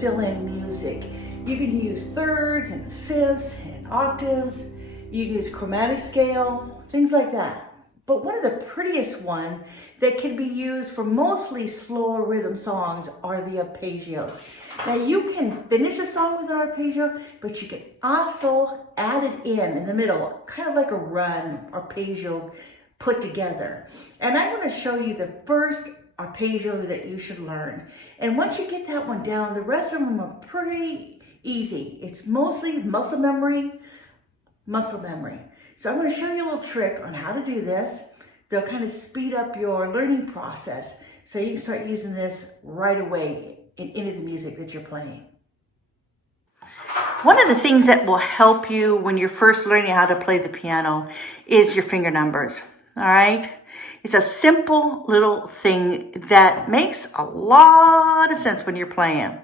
fill in music. You can use thirds and fifths and octaves. You can use chromatic scale, things like that. But one of the prettiest ones that can be used for mostly slower rhythm songs are the arpeggios. Now you can finish a song with an arpeggio, but you can also add it in the middle, kind of like a run arpeggio put together. And I want to show you the first arpeggio that you should learn. And once you get that one down, the rest of them are pretty easy. It's mostly muscle memory. So I'm going to show you a little trick on how to do this. They'll kind of speed up your learning process so you can start using this right away in any of the music that you're playing. One of the things that will help you when you're first learning how to play the piano is your finger numbers, all right? It's a simple little thing that makes a lot of sense when you're playing.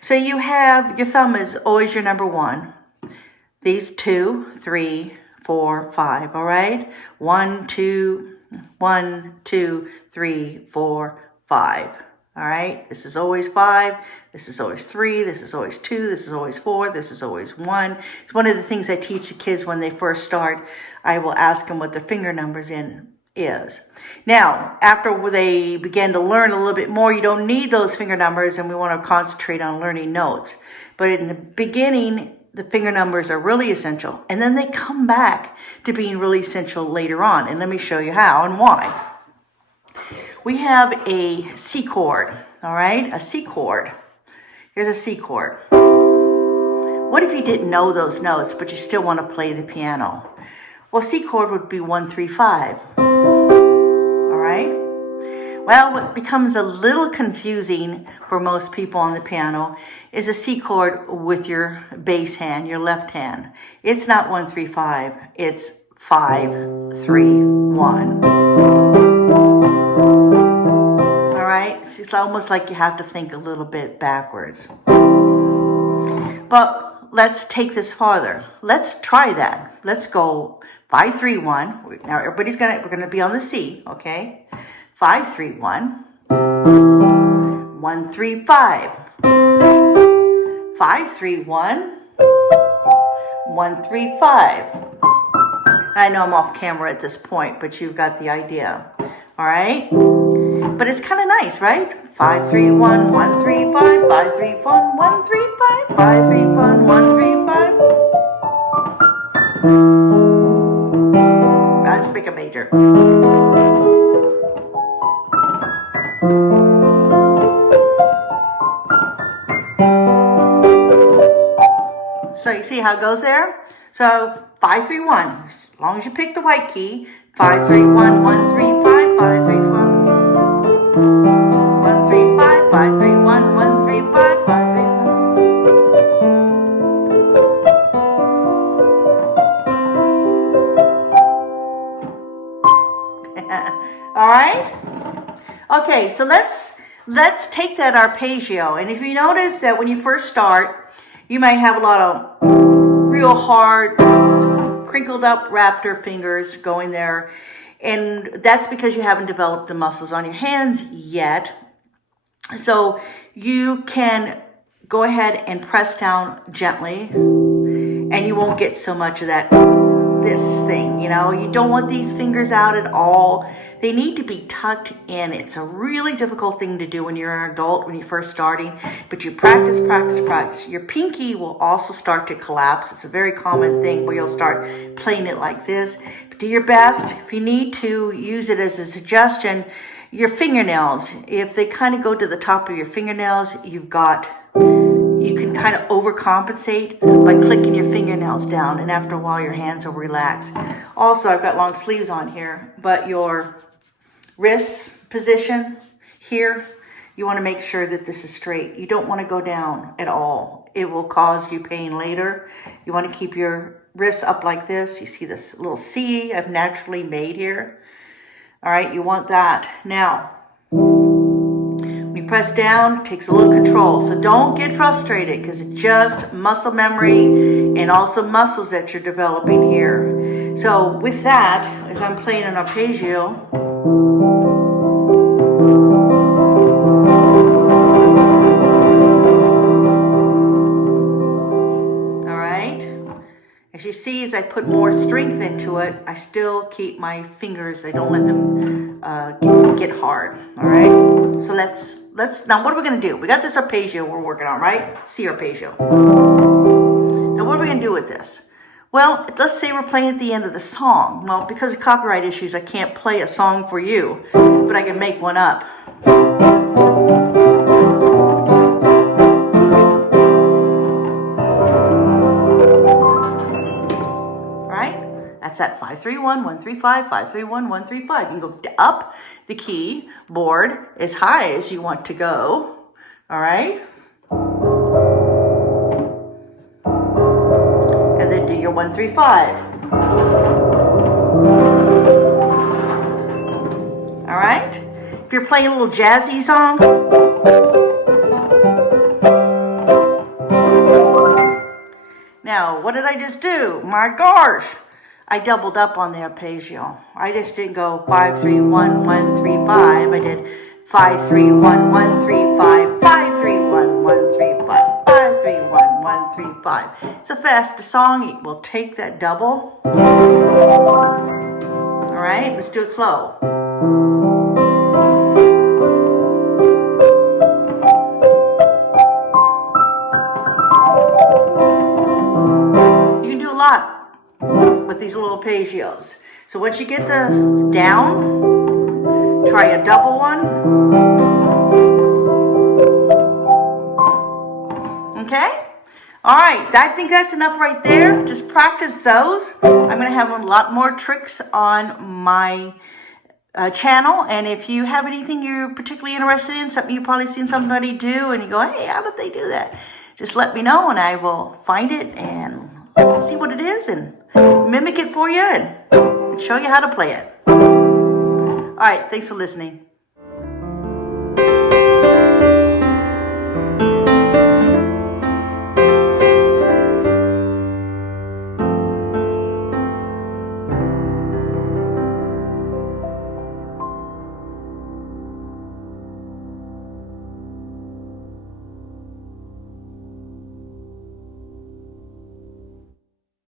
So you have, your thumb is always your number 1. These 2, 3, 4, 5, all right? 1, 2, 3, 4, 5. All right, this is always 5, this is always 3, this is always 2, this is always 4, this is always 1. It's one of the things I teach the kids when they first start. I will ask them what their finger numbers is. Now, after they begin to learn a little bit more, you don't need those finger numbers, and we want to concentrate on learning notes. But in the beginning, the finger numbers are really essential, and then they come back to being really essential later on. And let me show you how and why. We have a C chord, all right? A C chord. Here's a C chord. What if you didn't know those notes, but you still want to play the piano? Well, C chord would be 1, 3, 5, all right? Well, what becomes a little confusing for most people on the piano is a C chord with your bass hand, your left hand. It's not 1, 3, 5. It's 5, 3, 1. All right? It's almost like you have to think a little bit backwards. But let's take this farther. Let's try that. Let's go 5, 3, 1. Now we're gonna be on the C, okay? 5, 3, 1. 1, 3, 5. 5, 3, 1. 1, 3, 5. I know I'm off camera at this point, but you've got the idea. All right? But it's kind of nice, right? 5, 3, 1, 1, 3, 5, 5, 3, 1, 1, 3, 5, 5, 3, 1, 1, 3, 5. Let's pick a major. So you see how it goes there? So 5, 3, 1. As long as you pick the white key. 5, 3, 1, 1, 3, 5, 5, 3, 1. 1, 3, 5, 5, 3, 1, 1, 3, 5, 5, 3, 1. All right? Okay, so let's take that arpeggio. And if you notice that when you first start, you might have a lot of real hard, crinkled up raptor fingers going there. And that's because you haven't developed the muscles on your hands yet. So you can go ahead and press down gently, and you won't get so much of this thing, you know. You don't want these fingers out at all. They need to be tucked in. It's a really difficult thing to do when you're an adult, when you're first starting, but you practice. Your pinky will also start to collapse. It's a very common thing where you'll start playing it like this. But do your best. If you need to use it as a suggestion, your fingernails, if they kind of go to the top of your fingernails, you can kind of overcompensate by clicking your fingernails down, and after a while your hands will relax. Also, I've got long sleeves on here, but your wrist position here, you want to make sure that this is straight. You don't want to go down at all. It will cause you pain later. You want to keep your wrists up like this. You see this little C I've naturally made here. All right, you want that. Now, when you press down, it takes a little control. So don't get frustrated, because it's just muscle memory and also muscles that you're developing here. So with that, as I'm playing an arpeggio, As you see, as I put more strength into it, I still keep my fingers, I don't let them get hard, all right? So let's, now what are we gonna do? We got this arpeggio we're working on, right? C arpeggio. Now what are we gonna do with this? Well, let's say we're playing at the end of the song. Well, because of copyright issues, I can't play a song for you, but I can make one up. That's at 531 135 531 135. You can go up the keyboard as high as you want to go. All right. And then do your 135. All right. If you're playing a little jazzy song, now what did I just do? My gosh. I doubled up on the arpeggio. I just didn't go 5 3 1 1 3 5. I did 5 3 1 1 3 5 5 3 1 1 3 5 5 3 1 1 3 5. It's a faster song. We'll take that double. All right, let's do it slow. You can do a lot with these little arpeggios. So once you get the down, try a double one. Okay? All right, I think that's enough right there. Just practice those. I'm going to have a lot more tricks on my channel, and if you have anything you're particularly interested in, something you've probably seen somebody do, and you go, hey, how did they do that? Just let me know, and I will find it and see what it is and mimic it for you and show you how to play it. All right, thanks for listening.